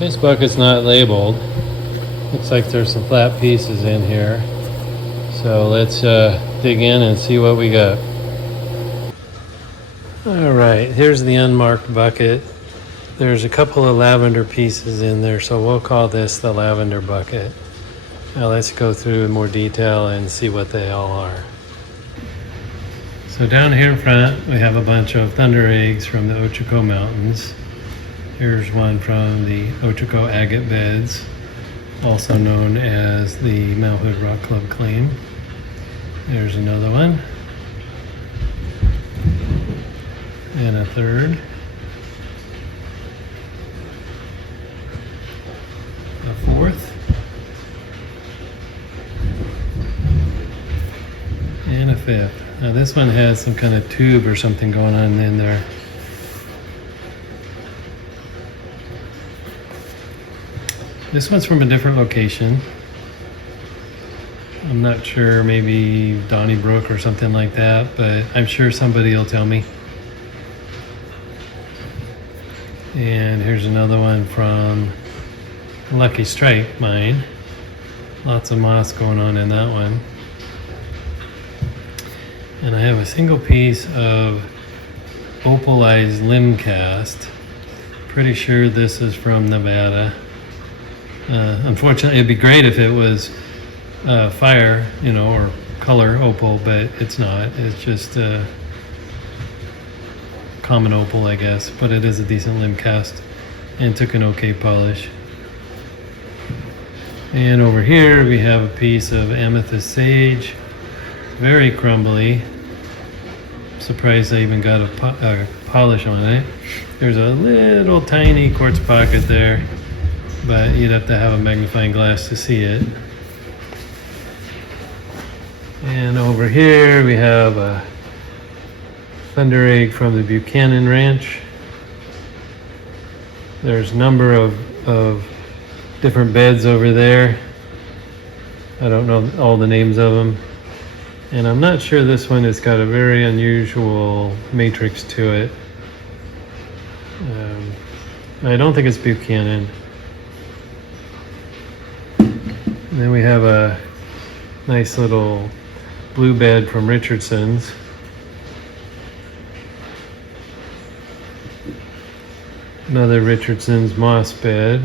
This bucket's not labeled. Looks like there's some flat pieces in here. So let's dig in and see what we got. All right, here's the unmarked bucket. There's a couple of lavender pieces in there, so we'll call this the lavender bucket. Now let's go through in more detail and see what they all are. So down here in front, we have a bunch of thunder eggs from the Ochako Mountains. Here's one from the Ochako Agate beds, also known as the Mount Hood Rock Club claim. There's another one. And a third. A fourth. And a fifth. Now this one has some kind of tube or something going on in there. This one's from a different location. I'm not sure, maybe Donnybrook or something like that, but I'm sure somebody will tell me. And here's another one from Lucky Strike mine. Lots of moss going on in that one. And I have a single piece of opalized limb cast. Pretty sure this is from Nevada. Unfortunately, it'd be great if it was fire, or color opal, but it's not. It's just common opal, I guess, but it is a decent limb cast and took an okay polish. And over here we have a piece of amethyst sage, very crumbly. Surprised I even got a polish on it. There's a little tiny quartz pocket there, but you'd have to have a magnifying glass to see it. And over here we have a thunder egg from the Buchanan Ranch. There's a number of different beds over there. I don't know all the names of them. And I'm not sure this one has got a very unusual matrix to it. I don't think it's Buchanan. And then we have a nice little blue bed from Richardson's. Another Richardson's moss bed.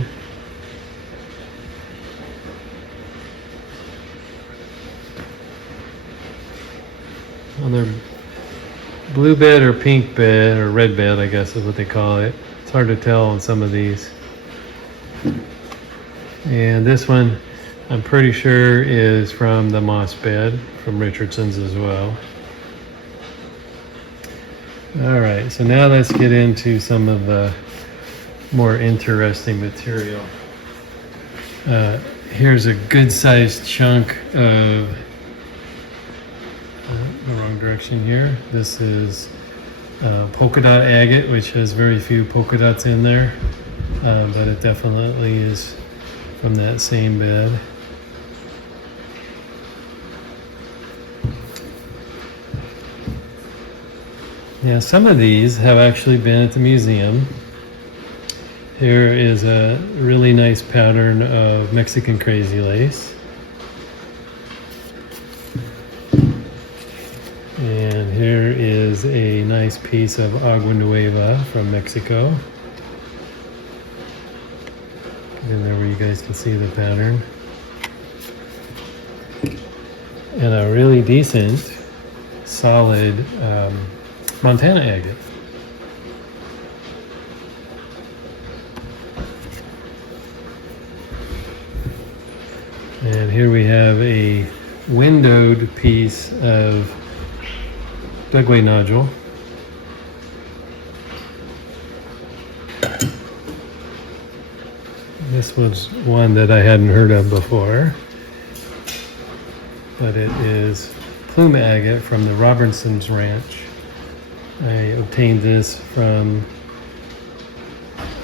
Another blue bed or pink bed or red bed, I guess is what they call it. It's hard to tell on some of these. And this one I'm pretty sure is from the moss bed from Richardson's as well. All right, so now let's get into some of the more interesting material. Here's a good sized chunk of the wrong direction here. This is polka dot agate, which has very few polka dots in there, but it definitely is from that same bed. Yeah, some of these have actually been at the museum. Here is a really nice pattern of Mexican crazy lace. And here is a nice piece of Agua Nueva from Mexico. Get in there where you guys can see the pattern. And a really decent, solid Montana agate. And here we have a windowed piece of Dugway nodule. This was one that I hadn't heard of before, but it is plume agate from the Robertson's Ranch. I obtained this from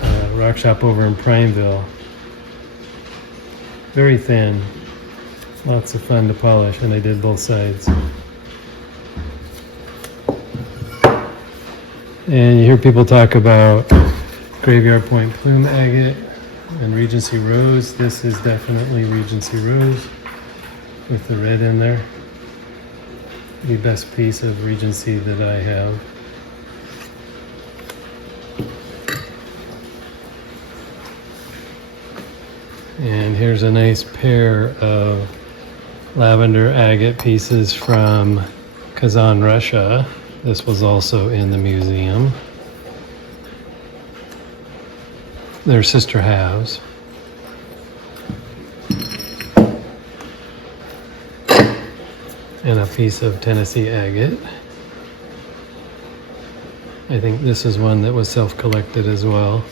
a rock shop over in Prineville. Very thin, lots of fun to polish, and I did both sides. And you hear people talk about Graveyard Point plume agate. And Regency Rose, this is definitely Regency Rose with the red in there. The best piece of Regency that I have. And here's a nice pair of lavender agate pieces from Kazan, Russia. This was also in the museum. They're sister halves. And a piece of Tennessee agate. I think this is one that was self-collected as well.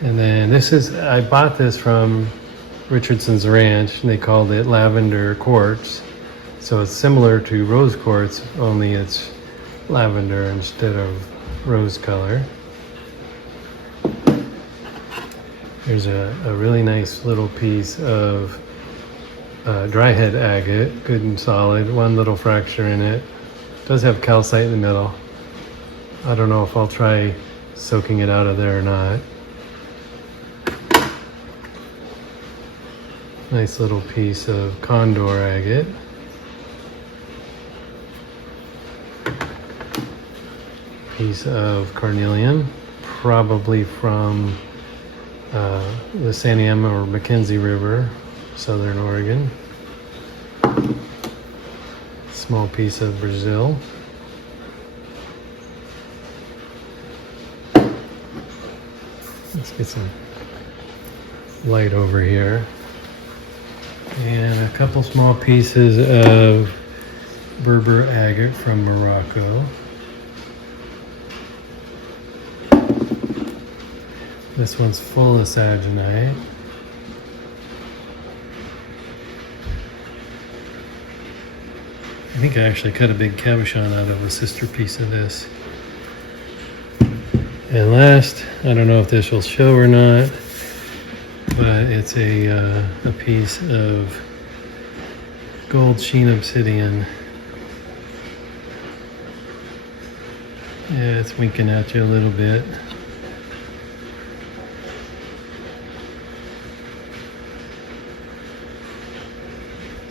And then this is, I bought this from Richardson's Ranch, and they called it lavender quartz. So it's similar to rose quartz, only it's lavender instead of rose color. There's a really nice little piece of dry head agate, good and solid, one little fracture in it. Does have calcite in the middle. I don't know if I'll try soaking it out of there or not. Nice little piece of condor agate. Piece of carnelian, probably from the Saniema or Mackenzie River, Southern Oregon. Small piece of Brazil. Let's get some light over here. And a couple small pieces of Berber agate from Morocco. This one's full of saginite. I think I actually cut a big cabochon out of a sister piece of this. And last, I don't know if this will show or not, but it's a piece of gold sheen obsidian. Yeah, it's winking at you a little bit.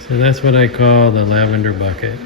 So that's what I call the lavender bucket.